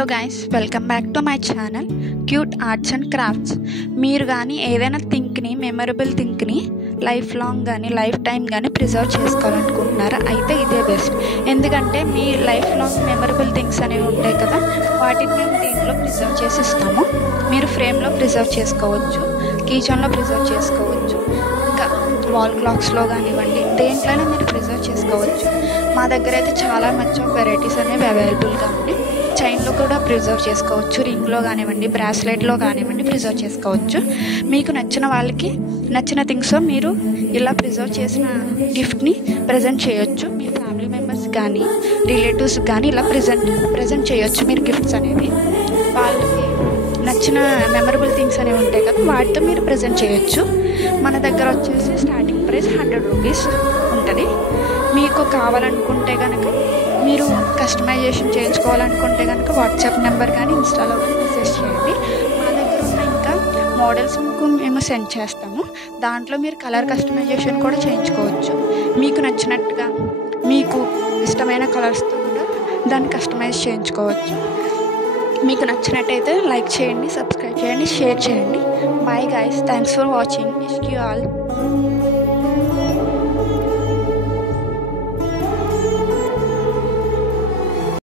Hello guys, welcome back to my channel cute arts and crafts. మీరు కానీ ఏదైనా థింక్ని, memorable థింక్ని life long కానీ life time కానీ preserve చేసుకోవాలనుకుంటున్నారా? అయితే ఇదే బెస్ట్. ఎందుకంటే మీ లైఫ్ లాంగ్ మెమరబుల్ థింగ్స్ అనేవి ఉంటాయి కదా, వాటిని మేము దీంట్లో ప్రిజర్వ్ చేసి ఇస్తాము. మీరు ఫ్రేమ్లో ప్రిజర్వ్ చేసుకోవచ్చు, కిచెన్లో ప్రిజర్వ్ చేసుకోవచ్చు, ఇంకా వాల్ క్లాక్స్లో కానివ్వండి, దేంట్లోనే మీరు ప్రిజర్వ్ చేసుకోవచ్చు. మా దగ్గర అయితే చాలా మంచి వెరైటీస్ అనేవి అవైలబుల్గా ఉన్నాయి. చైన్లో కూడా ప్రిజర్వ్ చేసుకోవచ్చు, రింగ్లో కానివ్వండి, బ్రాస్లెట్లో కానివ్వండి ప్రిజర్వ్ చేసుకోవచ్చు. మీకు నచ్చిన వాళ్ళకి నచ్చిన థింగ్స్ మీరు ఇలా ప్రిజర్వ్ చేసిన గిఫ్ట్ని ప్రజెంట్ చేయొచ్చు. మీ ఫ్యామిలీ మెంబర్స్ కానీ రిలేటివ్స్ కానీ ఇలా ప్రజెంట్ చేయొచ్చు. మీరు గిఫ్ట్స్ అనేవి వాళ్ళకి నచ్చిన మెమరబుల్ థింగ్స్ అనేవి ఉంటాయి కదా, వాటితో మీరు ప్రజెంట్ చేయొచ్చు. మన దగ్గర వచ్చేసి స్టార్టింగ్ ప్రైస్ 100 రూపీస్ ఉంటుంది. మీకు కావాలనుకుంటే కనుక, మీరు కస్టమైజేషన్ చేయించుకోవాలనుకుంటే కనుక వాట్సాప్ నెంబర్ కానీ ఇన్స్టాలో కానీ మెసేజ్ చేయండి. మా దగ్గర ఉన్న ఇంకా మోడల్స్ మీకు మేము సెండ్ చేస్తాము. దాంట్లో మీరు కలర్ కస్టమైజేషన్ కూడా చేయించుకోవచ్చు. మీకు నచ్చినట్టుగా మీకు ఇష్టమైన కలర్స్తో కూడా దాన్ని కస్టమైజ్ చేయించుకోవచ్చు. మీకు నచ్చినట్టయితే లైక్ చేయండి, సబ్స్క్రైబ్ చేయండి, షేర్ చేయండి. Bye guys, thanks for watching. Wish you all.